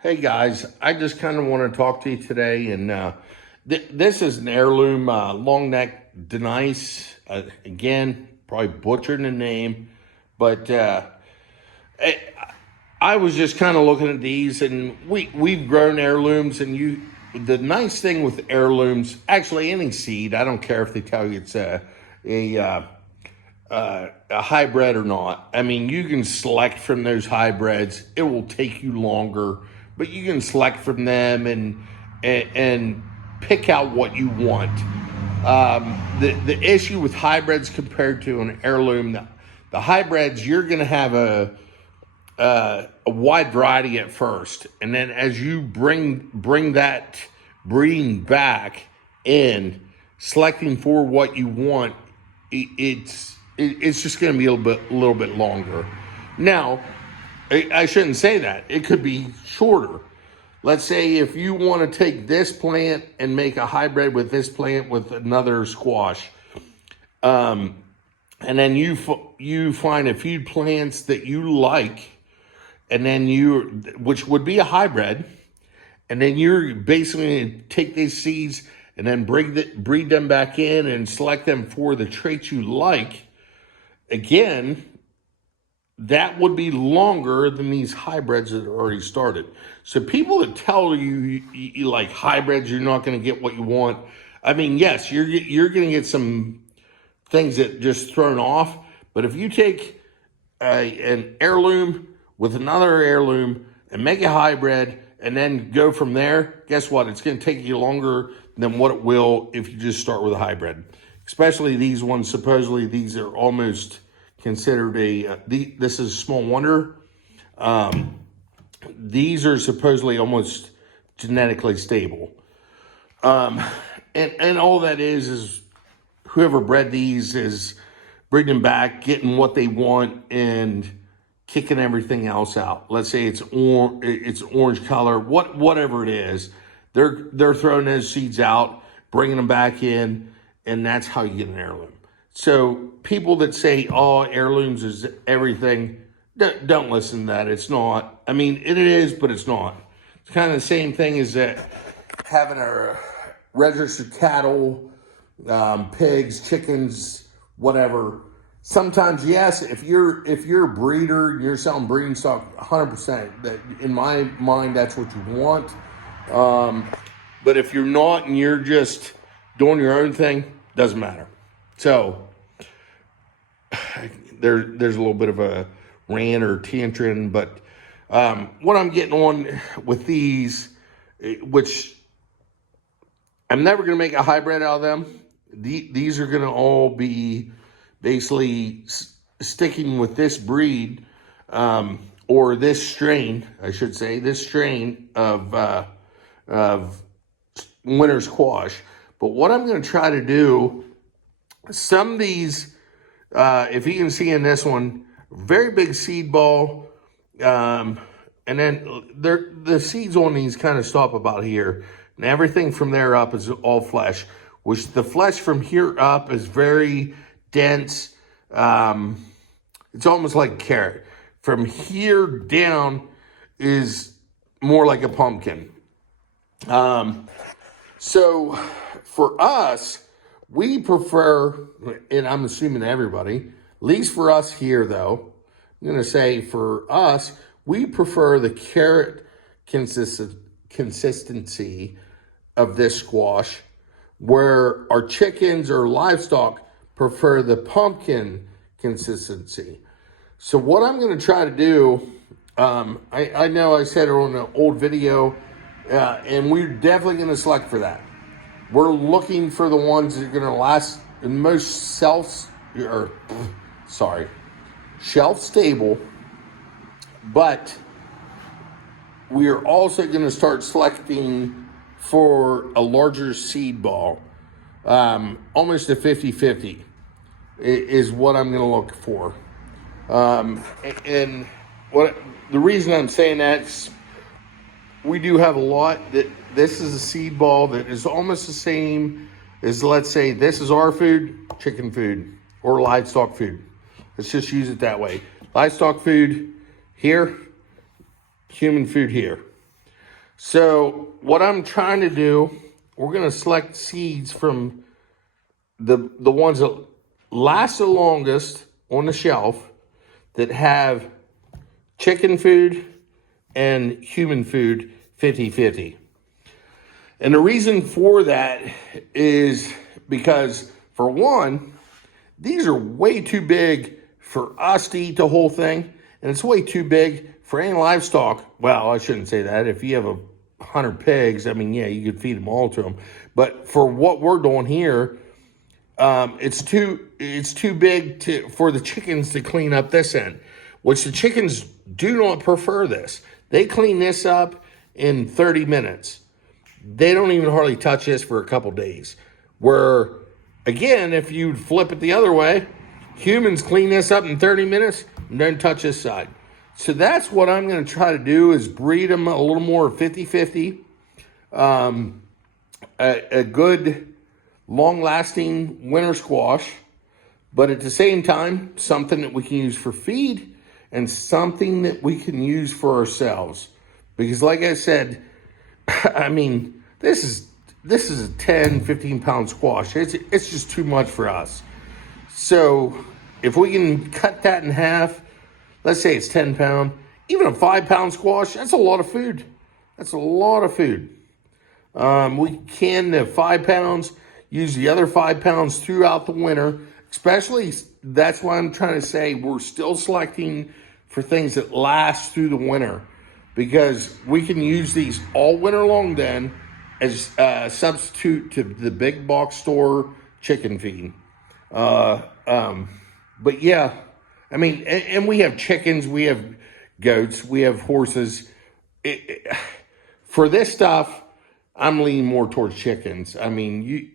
Hey guys, I just kind of want to talk to you today, and this is an heirloom long neck Denise. Again, probably butchered the name, but I, I was just kind of looking at these, and we've grown heirlooms, and the nice thing with heirlooms, actually any seed, I don't care if they tell you it's a hybrid or not. I mean, you can select from those hybrids. It will take you longer, but you can select from them and pick out what you want. The issue with hybrids compared to an heirloom, the hybrids, you're going to have a wide variety at first, and then as you bring that breeding back in, selecting for what you want, it's just going to be a little bit longer. Now, I shouldn't say that. It could be shorter. Let's say if you want to take this plant and make a hybrid with this plant with another squash, and then you find a few plants that you like, and then which would be a hybrid, and then you're basically going to take these seeds and then breed them back in and select them for the traits you like. Again, that would be longer than these hybrids that are already started. So people that tell you like hybrids, you're not going to get what you want. I mean, yes, you're going to get some things that just thrown off. But if you take an heirloom with another heirloom and make a hybrid and then go from there, guess what? It's going to take you longer than what it will if you just start with a hybrid. Especially these ones, supposedly these are almost considered this is small wonder. These are supposedly almost genetically stable. And all that is whoever bred these is bringing them back, getting what they want, and kicking everything else out. Let's say it's orange color, whatever it is, they're throwing those seeds out, bringing them back in, and that's how you get an heirloom. So people that say, "Oh, heirlooms is everything," don't listen to that. It's not. I mean, it is, but it's not. It's kind of the same thing as that having a registered cattle, pigs, chickens, whatever. Sometimes, yes, if you're a breeder and you're selling breeding stock, 100%. That in my mind, that's what you want. But if you're not and you're just doing your own thing, doesn't matter. So there's a little bit of a rant or tantrum, but what I'm getting on with these, which I'm never going to make a hybrid out of them. These are going to all be basically sticking with this breed, or this strain, I should say, this strain of winter squash. But what I'm going to try to do, some of these, if you can see in this one, very big seed ball, and then the seeds on these kind of stop about here, and everything from there up is all flesh, which the flesh from here up is very dense. It's almost like a carrot. From here down is more like a pumpkin. So for us, we prefer, and I'm assuming everybody, at least for us here though, I'm going to say for us, we prefer the carrot consistency of this squash, where our chickens or livestock prefer the pumpkin consistency. So what I'm going to try to do, I know I said it on an old video, and we're definitely going to select for that. We're looking for the ones that are going to last the most shelf stable, but we are also going to start selecting for a larger seed ball, almost a 50-50 is what I'm going to look for. And what the reason I'm saying that is we do have a lot that this is a seed ball that is almost the same as, let's say, this is our food, chicken food, or livestock food. Let's just use it that way. Livestock food here, human food here. So what I'm trying to do, we're going to select seeds from the ones that last the longest on the shelf, that have chicken food and human food 50-50. And the reason for that is because, for one, these are way too big for us to eat the whole thing, and it's way too big for any livestock. Well, I shouldn't say that. If you have 100 pigs, I mean, yeah, you could feed them all to them. But for what we're doing here, it's too big for the chickens to clean up this end, which the chickens do not prefer this. They clean this up in 30 minutes. They don't even hardly touch this for a couple days. Where, again, if you flip it the other way, humans clean this up in 30 minutes and then touch this side. So that's what I'm going to try to do, is breed them a little more 50-50. A good, long-lasting winter squash, but at the same time, something that we can use for feed and something that we can use for ourselves. Because like I said, I mean, this is a 10, 15-pound squash. It's just too much for us. So if we can cut that in half, let's say it's 10 pound, even a 5-pound squash, that's a lot of food. That's a lot of food. We can, the 5 pounds, use the other 5 pounds throughout the winter. Especially, that's why I'm trying to say we're still selecting for things that last through the winter, because we can use these all winter long then as a substitute to the big box store chicken feed. But yeah, I mean, and we have chickens, we have goats, we have horses. For this stuff, I'm leaning more towards chickens. I mean, you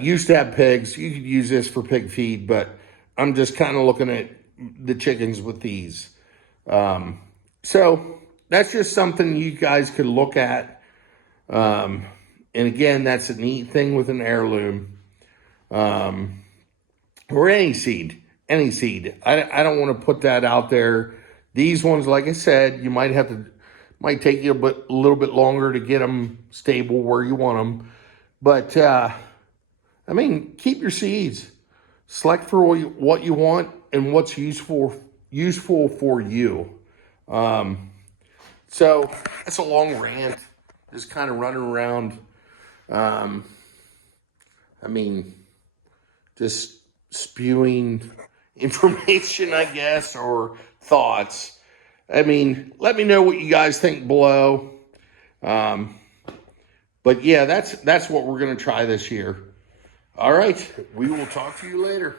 used to have pigs. You could use this for pig feed, but I'm just kind of looking at the chickens with these. So that's just something you guys could look at. And again, that's a neat thing with an heirloom. Or any seed. I don't want to put that out there. These ones, like I said, you might take you a little bit longer to get them stable where you want them. But, I mean, keep your seeds. Select for what you want and what's useful for you. So that's a long rant. Just kind of running around. I mean, just spewing information, I guess, or thoughts. I mean, let me know what you guys think below. But yeah, that's what we're going to try this year. All right, we will talk to you later.